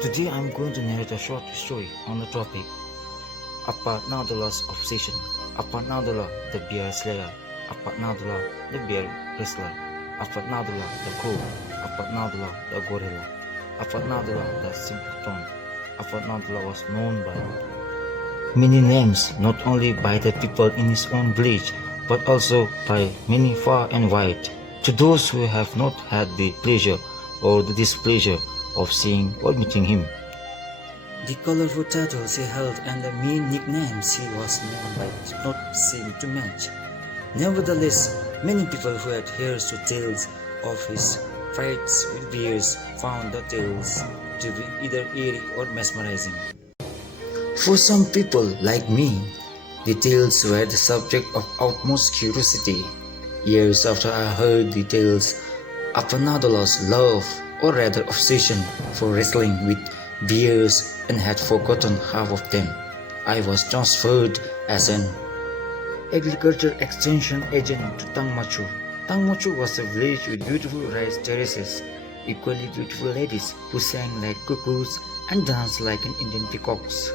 Today I'm going to narrate a short story on the topic Apa Nadola's Obsession. Apa Nadola, the bear slayer. Apa Nadola, the bear wrestler. Apa Nadola, the crow. Apa Nadola, the gorilla. Apa Nadola, the simpleton. Apa Nadola was known by many names, not only by the people in his own village, but also by many far and wide. To those who have not had the pleasure or the displeasure of seeing or meeting him, the colorful titles he held and the mean nicknames he was known by did not seem to match. Nevertheless, many people who had heard the tales of his fights with bears found the tales to be either eerie or mesmerizing. For some people like me, the tales were the subject of utmost curiosity. Years after I heard the tales, Apanadola's love, or rather obsession, for wrestling with bears and had forgotten half of them, I was transferred as an agriculture extension agent to Tangmachu. Tangmachu was a village with beautiful rice terraces, equally beautiful ladies who sang like cuckoos and danced like an Indian peacocks,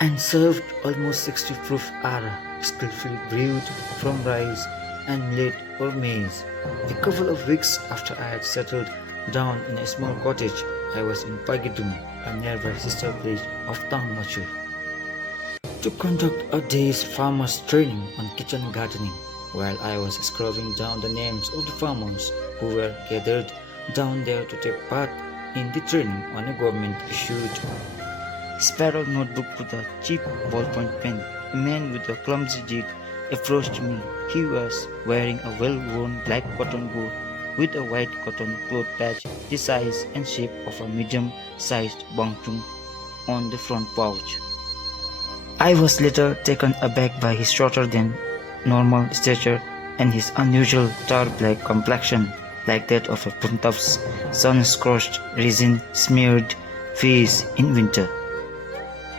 and served almost 60 proof ara, skillfully brewed from rice and millet or maize. A couple of weeks after I had settled down in a small cottage, I was in Pagidum, a nearby sister village of Tangmachu, to conduct a day's farmer's training on kitchen gardening. While I was scrubbing down the names of the farmers who were gathered down there to take part in the training on a government-issued spiral notebook with a cheap ballpoint pen, a man with a clumsy jig approached me. He was wearing a well-worn black cotton coat with a white cotton cloth patch the size and shape of a medium-sized bangtung on the front pouch. I was later taken aback by his shorter than normal stature and his unusual tar-black complexion, like that of a puntaf's sun-scorched, resin-smeared face in winter.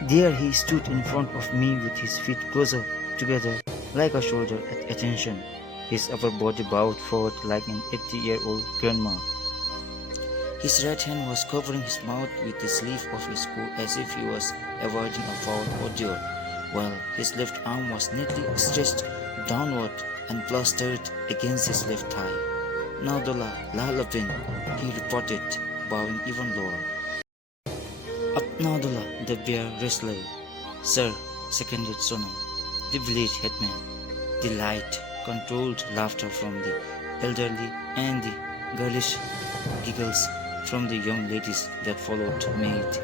There he stood in front of me with his feet closer together like a shoulder at attention, his upper body bowed forward like an 80-year-old grandma. His right hand was covering his mouth with the sleeve of his coat as if he was avoiding a foul odor, while his left arm was neatly stretched downward and plastered against his left thigh. Nadola Lalapin, he reported, bowing even lower. Up Nadola, the bear wrestler. Sir, seconded Sonam, the village headman. The light, controlled laughter from the elderly and the girlish giggles from the young ladies that followed made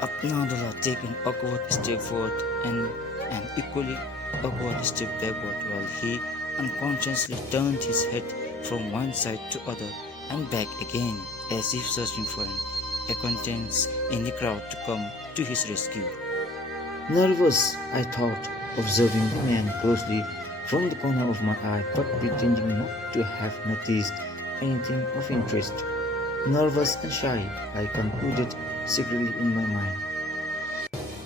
Up Nadola take an awkward step forward and an equally awkward step backward while he unconsciously turned his head from one side to other and back again as if searching for an acquaintance in the crowd to come to his rescue. Nervous, I thought, observing the man closely from the corner of my eye but pretending not to have noticed anything of interest. Nervous and shy, I concluded secretly in my mind.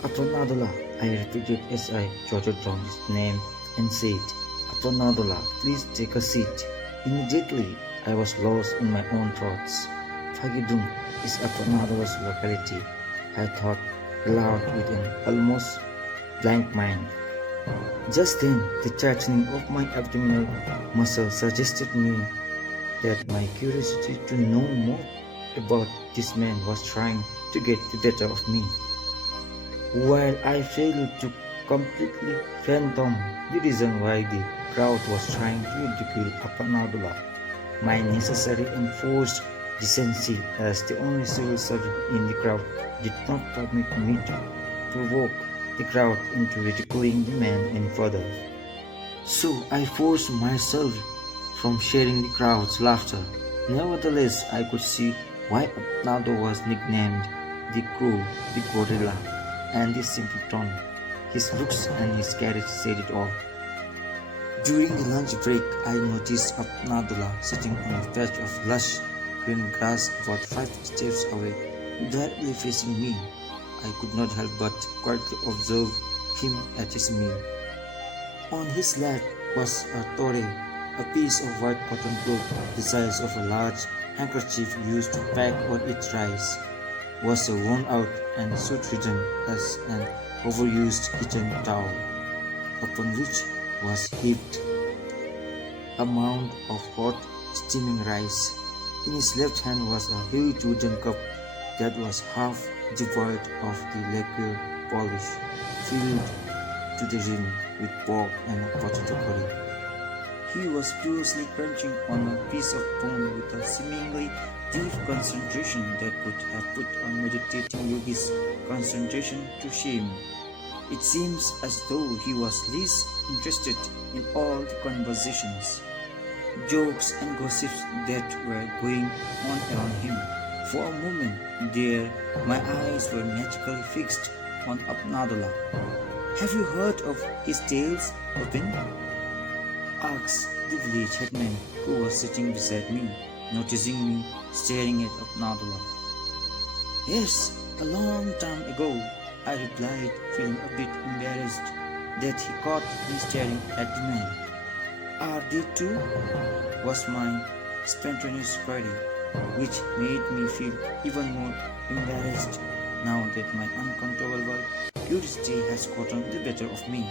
Aponadola, I repeated as I jotted down his name and said, Aponadola, please take a seat. Immediately, I was lost in my own thoughts. Fagidum is Aponadola's locality, I thought aloud with an almost blank mind. Just then, the tightening of my abdominal muscle suggested me that my curiosity to know more about this man was trying to get the better of me. While I failed to completely fathom the reason why the crowd was trying to ridicule Apanadola, my necessary and forced decency as the only civil servant in the crowd did not permit me to provoke the crowd into ridiculing the man any further. So I forced myself from sharing the crowd's laughter. Nevertheless, I could see why Apnado was nicknamed the Crow, the Gorilla, and the Simpleton. His looks and his carriage said it all. During the lunch break, I noticed Apnadola sitting on a patch of lush green grass about 5 steps away, directly facing me. I could not help but quietly observe him at his meal. On his lap was a tore, a piece of white cotton cloth the size of a large handkerchief used to pack or eat rice. was a worn-out and soot-ridden as an overused kitchen towel, upon which was heaped a mound of hot, steaming rice. In his left hand was a huge wooden cup that was half devoid of the lacquer polish, filled to the rim with pork and potato curry. He was furiously crunching on a piece of bone with a seemingly deep concentration that would have put a meditating yogi's concentration to shame. It seems as though he was least interested in all the conversations, jokes and gossips that were going on around him. For a moment there, my eyes were magically fixed on Nadola. "Have you heard of his tales, Lupin?" asked the village headman who was sitting beside me, noticing me staring at Nadola. "Yes, a long time ago," I replied, feeling a bit embarrassed that he caught me staring at the man. "Are they too?" was my spontaneous query, which made me feel even more embarrassed now that my uncontrollable curiosity has gotten the better of me.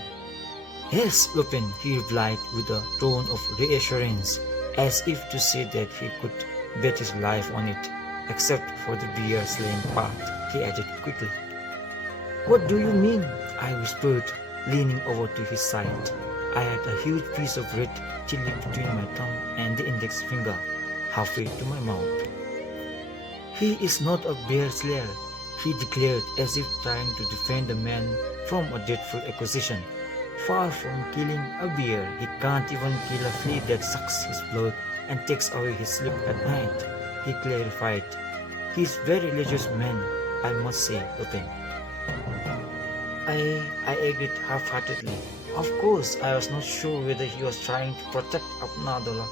"Yes, Lupin," he replied with a tone of reassurance, as if to say that he could bet his life on it, except for the bear slaying part, he added quickly. "What do you mean?" I whispered, leaning over to his side. I had a huge piece of red chili between my thumb and the index finger, halfway to my mouth. "He is not a bear slayer," he declared, as if trying to defend the man from a dreadful accusation. "Far from killing a bear, he can't even kill a flea that sucks his blood and takes away his sleep at night," he clarified. "He's very religious man, I must say, Lupin." I agreed half-heartedly. Of course, I was not sure whether he was trying to protect Nadola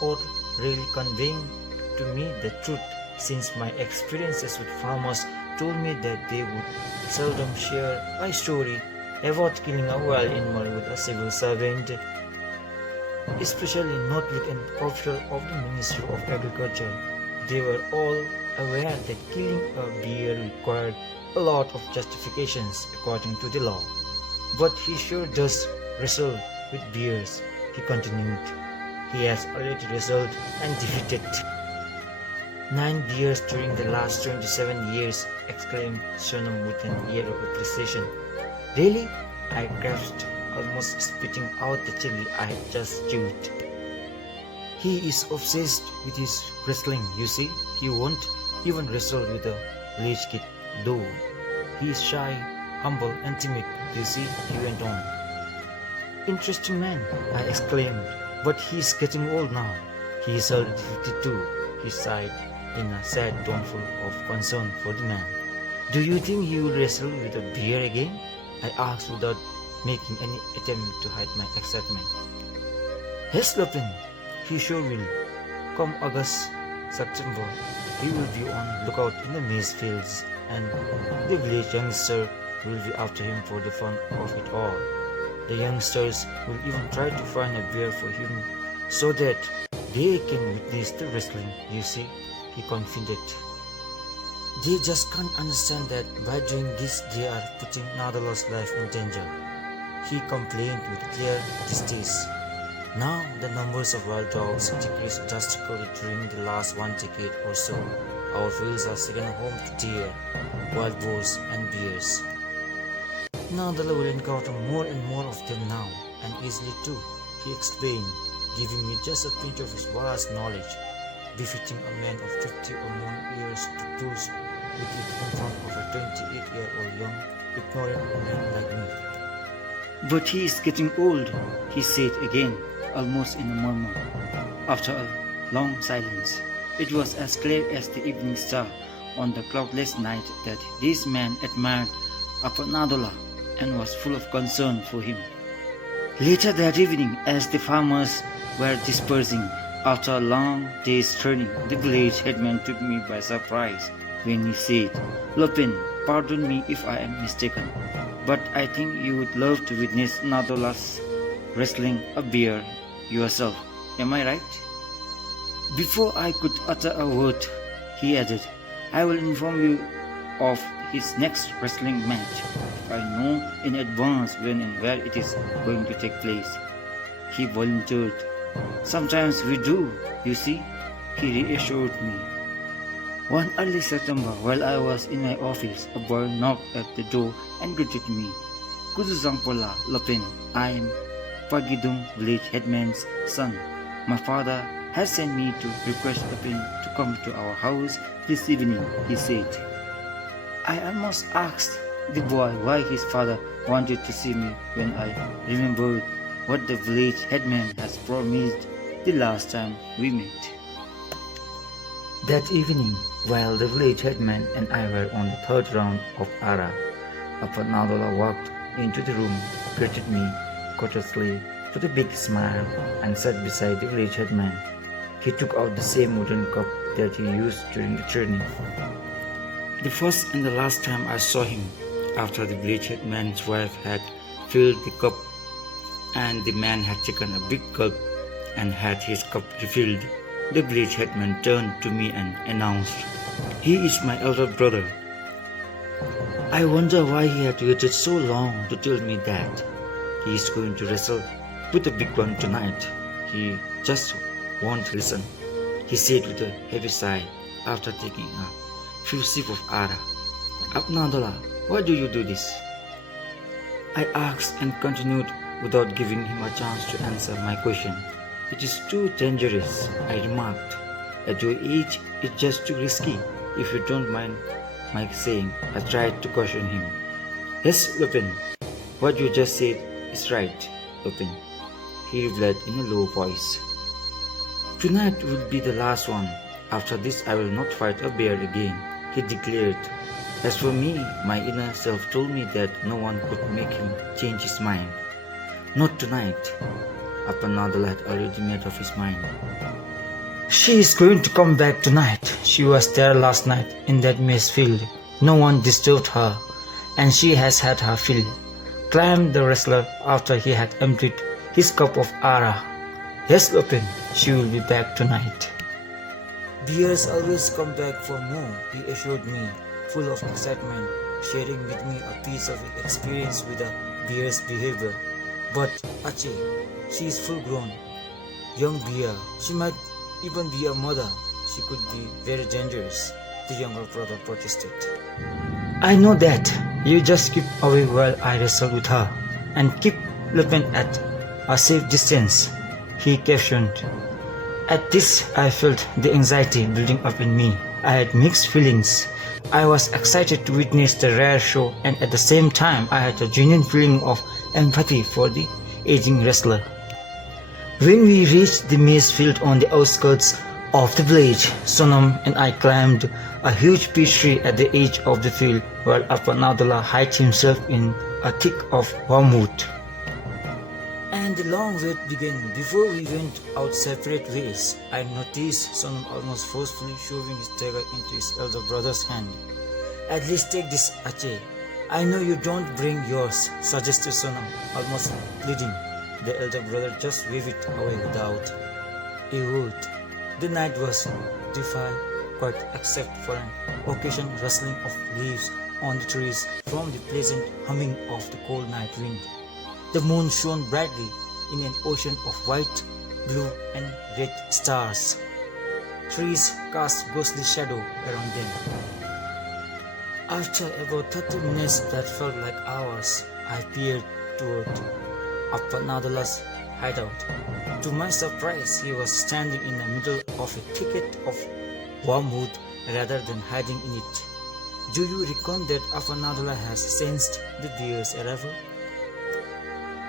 or really conveying to me the truth, since my experiences with farmers told me that they would seldom share a story about killing a wild animal with a civil servant, especially not with an official of the Ministry of Agriculture. They were all aware that killing a bear required a lot of justifications according to the law. "But he sure does wrestle with bears," he continued. "He has already wrestled and defeated 9 bears during the last 27 years, exclaimed Sonam with an air of appreciation. "Really?" I gasped, almost spitting out the chili I had just chewed. "He is obsessed with his wrestling, you see. He won't even wrestle with a village kid, though. He is shy, humble and timid, you see," he went on. "Interesting man," I exclaimed, "but he is getting old now. He is already 52, he sighed in a sad tone full of concern for the man. "Do you think he will wrestle with a bear again?" I asked without making any attempt to hide my excitement. "Yes, Lupin, he sure will. Come August, September, he will be on lookout in the maize fields, and the village youngster will be after him for the fun of it all. The youngsters will even try to find a bear for him so that they can witness the wrestling, you see," he confided. "They just can't understand that by doing this they are putting Nadola's life in danger," he complained with clear distaste. "Now the numbers of wild dogs decreased drastically during the last 1 decade or so. Our fields are second home to deer, wild boars and bears. Nadola will encounter more and more of them now, and easily too," he explained, giving me just a pinch of his vast knowledge, befitting a man of 50 or more years to boast with it in front of a 28-year-old young, ignorant man like me. "But he is getting old," he said again, almost in a murmur, after a long silence. It was as clear as the evening star on the cloudless night that this man admired Nadola and was full of concern for him. Later that evening, as the farmers were dispersing after a long day's journey, the village headman took me by surprise when he said, "Lupin, pardon me if I am mistaken, but I think you would love to witness Nadola's wrestling a bear yourself. Am I right?" Before I could utter a word, he added, "I will inform you of his next wrestling match if I know in advance when and where it is going to take place. He volunteered. Sometimes we do, you see, he reassured me. One early September, while I was in my office, a boy knocked at the door and greeted me. Kuduzang Pola, Lopin, I am Pagidong village headman's son. My father has sent me to request Lopin to come to our house this evening, he said. I almost asked the boy why his father wanted to see me when I remembered what the village headman has promised the last time we met. That evening, while the village headman and I were on the third round of Ara, Nadola walked into the room, greeted me courteously with a big smile, and sat beside the village headman. He took out the same wooden cup that he used during the journey. The first and the last time I saw him, after the village headman's wife had filled the cup and the man had taken a big gulp and had his cup refilled, the village headman turned to me and announced, "He is my elder brother." I wonder why he had waited so long to tell me that. He is going to wrestle with the big one tonight. He just won't listen, he said with a heavy sigh after taking a few sips of Ara. Nadola, why do you do this? I asked and continued without giving him a chance to answer my question. It is too dangerous, I remarked. At your age, it's just too risky, if you don't mind my saying. I tried to caution him. Yes, Lupin, what you just said is right, Lupin, he replied in a low voice. Tonight will be the last one. After this I will not fight a bear again, he declared. As for me, my inner self told me that no one could make him change his mind. Not tonight. Nadola had already made up his mind. She is going to come back tonight. She was there last night in that maize field. No one disturbed her, and she has had her fill, claimed the wrestler after he had emptied his cup of Ara. Yes, Lupin, she will be back tonight. Bears always come back for more, he assured me, full of excitement, sharing with me a piece of experience with a bear's behavior. But Ache, she is full grown, young bear. She might even be a mother. She could be very dangerous, the younger brother protested. I know that. You just keep away while I wrestle with her, and keep Lupin at a safe distance, he cautioned. At this, I felt the anxiety building up in me. I had mixed feelings. I was excited to witness the rare show, and at the same time I had a genuine feeling of empathy for the aging wrestler. When we reached the maize field on the outskirts of the village, Sonam and I climbed a huge peach tree at the edge of the field, while Nadola hid himself in a thick of wormwood. And the long wait began. Before we went out separate ways, I noticed Sonam almost forcefully shoving his dagger into his elder brother's hand. At least take this, Ache. I know you don't bring yours, suggested Sonam, almost pleading. The elder brother just waved it away without a word. The night was defiant, quite except for an occasional rustling of leaves on the trees from the pleasant humming of the cold night wind. The moon shone brightly in an ocean of white, blue and red stars. Trees cast ghostly shadow around them. After about 30 minutes that felt like hours, I peered toward Nadola's hideout. To my surprise, he was standing in the middle of a thicket of wormwood rather than hiding in it. Do you reckon that Nadola has sensed the bear's arrival?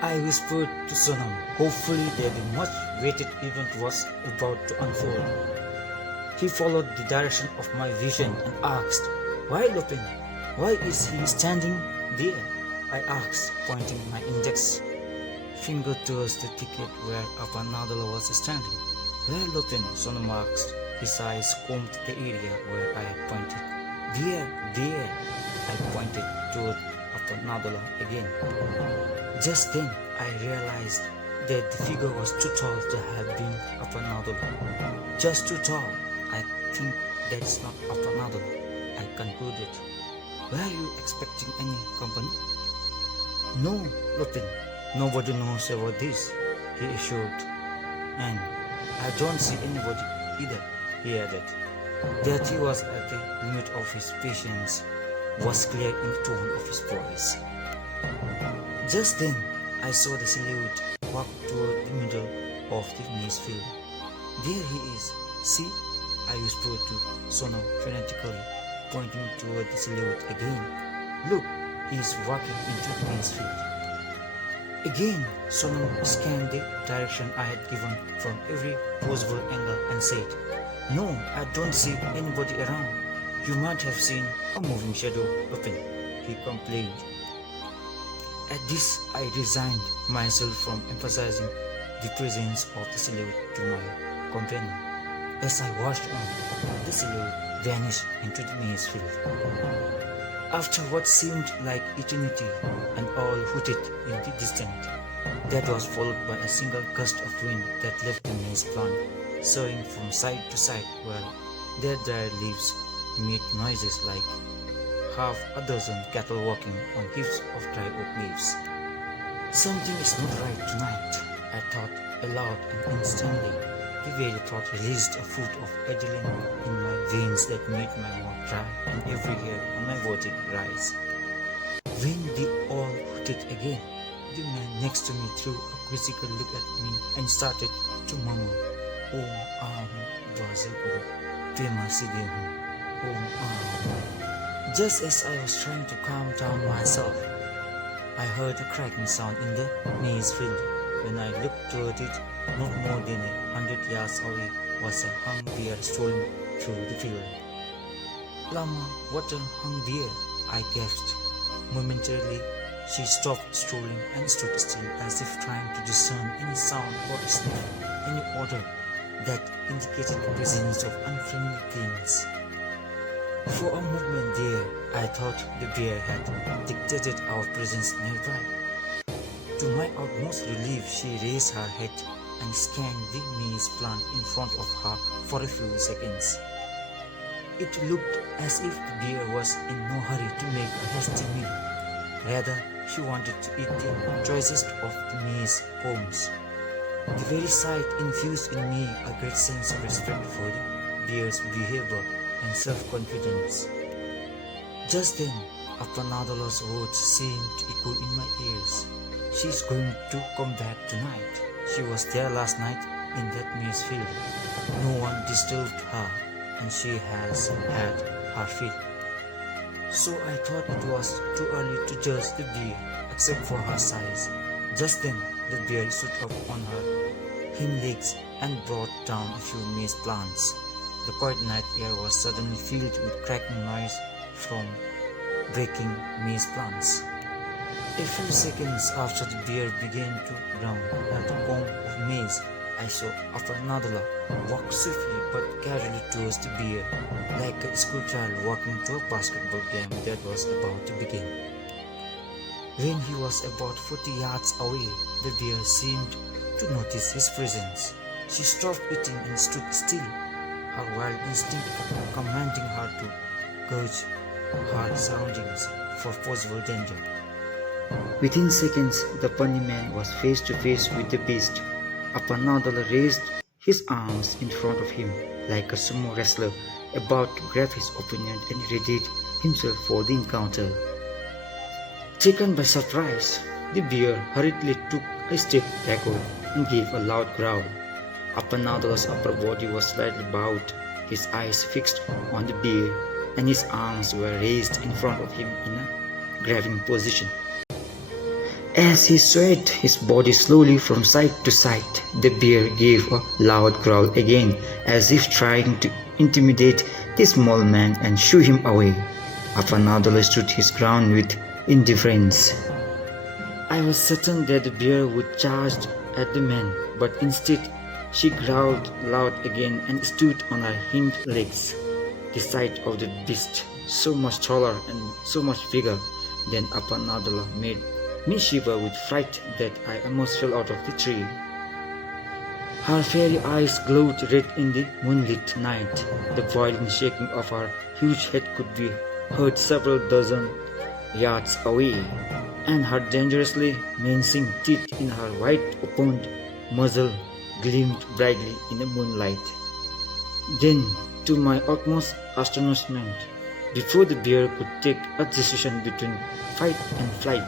I whispered to Sonam, hopefully that the much-awaited event was about to unfold. He followed the direction of my vision and asked, "Why, Lupin? Why is he standing there?" I asked, pointing my index finger towards the thicket where Nadola was standing. "Where, Lupin?" Sonam asked. His eyes combed the area where I had pointed. There, I pointed toward Nadola again. Just then, I realized that the figure was too tall to have been Nadola. Just too tall. I think that's not Nadola, I concluded. Were you expecting any company? No, Lupin. Nobody knows about this, he assured. And I don't see anybody either, he added. That he was at the limit of his patience was clear in the tone of his voice. Just then, I saw the silhouette walk toward the middle of the maize field. There he is. See? I whispered to Sono frantically, pointing toward the silhouette again. Look, he is walking into the maize field. Again, Sono scanned the direction I had given from every possible angle and said, No, I don't see anybody around. You might have seen a moving shadow open, he complained. At this, I resigned myself from emphasizing the presence of the silhouette to my companion. As I watched on, the silhouette vanished into the maize field. After what seemed like eternity, an owl hooted in the distance. That was followed by a single gust of wind that left the maize plant swaying from side to side while their dried leaves made noises like half a dozen cattle walking on heaps of dry oak leaves. Something is not right tonight, I thought aloud, and instantly the very thought released a foot of adrenaline in my veins that made my mouth dry and every hair on my body rise. When the owl hooted again, the man next to me threw a quizzical look at me and started to murmur, Om Aham Vajaguru Pema Siddhihum Om Aham. Just as I was trying to calm down myself, I heard a cracking sound in the maize field. When I looked toward it, not more than 100 yards away was a hung deer strolling through the field. Lama, what a hung deer, I gasped. Momentarily, she stopped strolling and stood still as if trying to discern any sound or sniff any odor that indicated the presence of unfriendly things. For a moment there, I thought the bear had dictated our presence nearby. To my utmost relief, she raised her head and scanned the maize plant in front of her for a few seconds. It looked as if the bear was in no hurry to make a hasty meal. Rather, she wanted to eat the choicest of the maize combs. The very sight infused in me a great sense of respect for the bear's behavior and self-confidence. Just then, Nadola's words seemed to echo in my ears. She's going to come back tonight. She was there last night in that maize field. No one disturbed her, and she has had her fill. So I thought it was too early to judge the bear, except for her size. Just then, the bear stood up on her hind legs and brought down a few maize plants. The quiet night air was suddenly filled with cracking noise from breaking maize plants. A few seconds after the bear began to growl at the comb of maize, I saw Nadola walk swiftly but casually towards the bear, like a schoolchild walking to a basketball game that was about to begin. When he was about 40 yards away, the bear seemed to notice his presence. She stopped eating and stood still, her wild instinct commanding her to gauge her surroundings for possible danger. Within seconds, the funny man was face to face with the beast. Nadola raised his arms in front of him like a sumo wrestler about to grab his opponent and readied himself for the encounter. Taken by surprise, the bear hurriedly took a step backward and gave a loud growl. Nadola's upper body was slightly bowed, his eyes fixed on the bear, and his arms were raised in front of him in a grabbing position. As he swayed his body slowly from side to side, the bear gave a loud growl again, as if trying to intimidate the small man and shoo him away. Nadola stood his ground with indifference. I was certain that the bear would charge at the man, but instead she growled loud again and stood on her hind legs. The sight of the beast, so much taller and so much bigger than Nadola, made me shiver with fright that I almost fell out of the tree. Her fiery eyes glowed red in the moonlit night. The violent shaking of her huge head could be heard several dozen yards away, and her dangerously menacing teeth in her white-opened muzzle gleamed brightly in the moonlight. Then, to my utmost astonishment, before the bear could take a decision between fight and flight,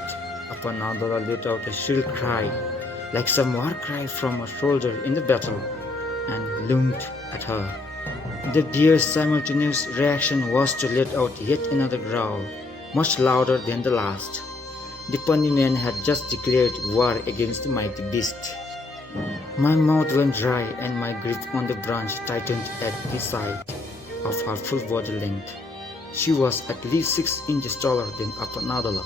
Nadola let out a shrill cry, like some war cry from a soldier in the battle, and lunged at her. The bear's simultaneous reaction was to let out yet another growl, much louder than the last. The puny man had just declared war against the mighty beast. My mouth went dry and my grip on the branch tightened at the sight of her full body length. She was at least 6 inches taller than Nadola.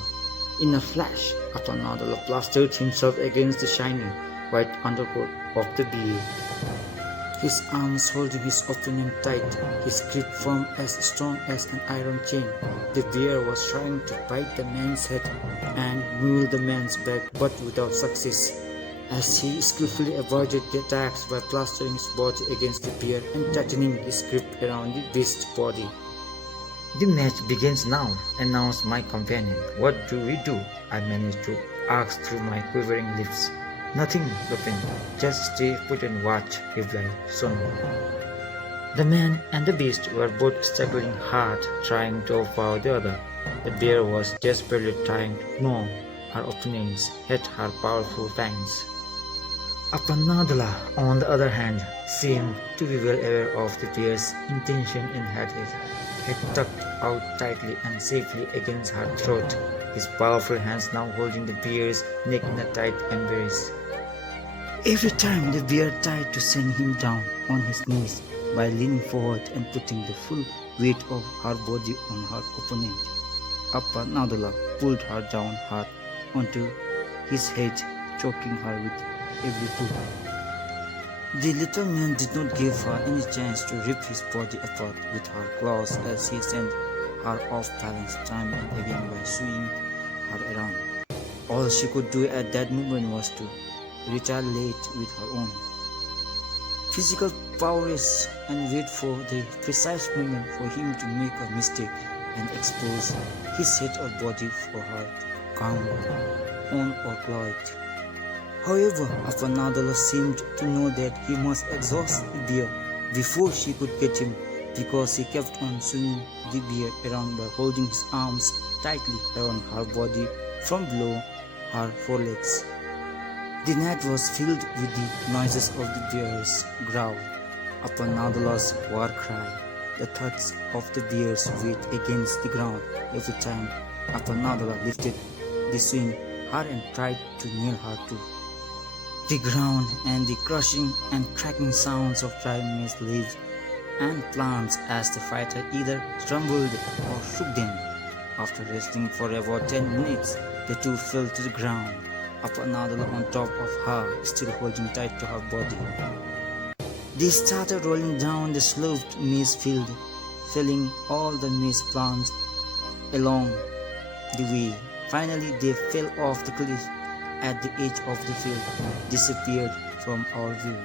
In a flash, Nadola plastered himself against the shining white undercoat of the bear. His arms holding his opponent tight, his grip firm as strong as an iron chain. The bear was trying to bite the man's head and mule the man's back, but without success, as he skillfully avoided the attacks by plastering his body against the bear and tightening his grip around the beast's body. "The match begins now," announced my companion. "What do we do?" I managed to ask through my quivering lips. "Nothing, Lupin. Just stay put and watch," replied Sonu. The man and the beast were both struggling hard, trying to overpower the other. The bear was desperately trying to gnaw her opponent's head, her powerful fangs. Nadola, on the other hand, seemed to be well aware of the bear's intention and had his head tucked out tightly and safely against her throat, his powerful hands now holding the bear's neck in a tight embrace. Every time the bear tried to send him down on his knees by leaning forward and putting the full weight of her body on her opponent, Nadola pulled her down hard onto his head, choking her with every pull. The little man did not give her any chance to rip his body apart with her claws as he sent her off balance time and again by swinging her around. All she could do at that moment was to retaliate with her own physical prowess and wait for the precise moment for him to make a mistake and expose his head or body for her to count on or claw it. However, Nadola seemed to know that he must exhaust the bear before she could get him, because he kept on swinging the bear around by holding his arms tightly around her body from below her forelegs. The night was filled with the noises of the bear's growl, Nadola's war cry, the thuds of the bear's weight against the ground every time Nadola lifted the swing her and tried to nail her to the ground, and the crushing and cracking sounds of dry maize leaves and plants as the fighter either stumbled or shook them. After resting for about 10 minutes, the two fell to the ground, Nadola on top of her, still holding tight to her body. They started rolling down the sloped maize field, felling all the maize plants along the way. Finally, they fell off the cliff at the edge of the field, disappeared from our view.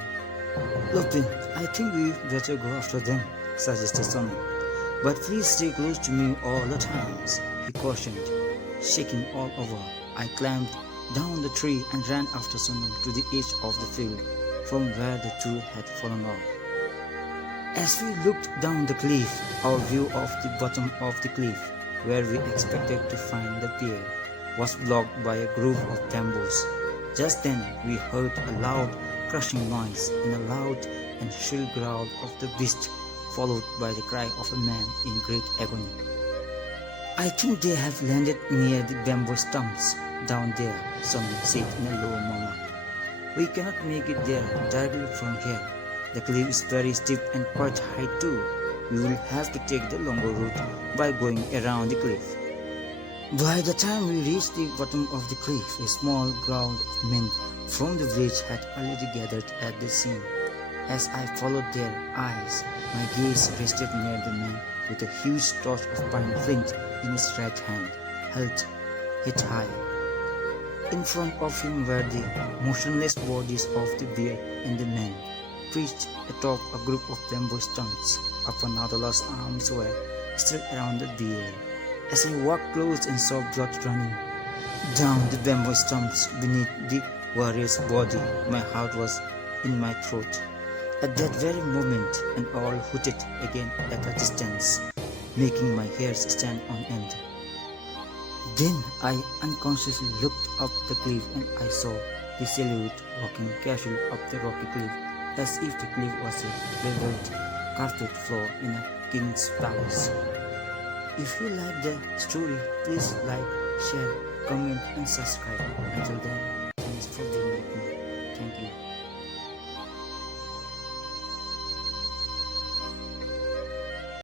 "Lupin, I think we better go after them," suggested Sonu. "But please stay close to me all the times," he cautioned, shaking all over. I climbed down the tree and ran after Sonu to the edge of the field, from where the two had fallen off. As we looked down the cliff, our view of the bottom of the cliff, where we expected to find the bear, was blocked by a grove of bamboos. Just then we heard a loud crushing noise and a loud and shrill growl of the beast, followed by the cry of a man in great agony. "I think they have landed near the bamboo stumps down there," someone said in a low murmur. "We cannot make it there directly from here. The cliff is very steep and quite high too. We will have to take the longer route by going around the cliff." By the time we reached the bottom of the cliff, a small crowd of men from the village had already gathered at the scene. As I followed their eyes, my gaze rested near the man with a huge torch of pine flint in his right hand, held head high. In front of him were the motionless bodies of the bear and the man, perched atop a group of bamboo stumps. Nadola's arms were still around the bear, As I walked close and saw blood running down the bamboo stumps beneath the warrior's body, my heart was in my throat. At that very moment, an owl hooted again at a distance, making my hairs stand on end. Then I unconsciously looked up the cliff and I saw the silhouette walking casually up the rocky cliff as if the cliff was a velvet carpet floor in a king's palace. If you like the story, please like, share, comment and subscribe. Until then, thanks for being with me. Thank you.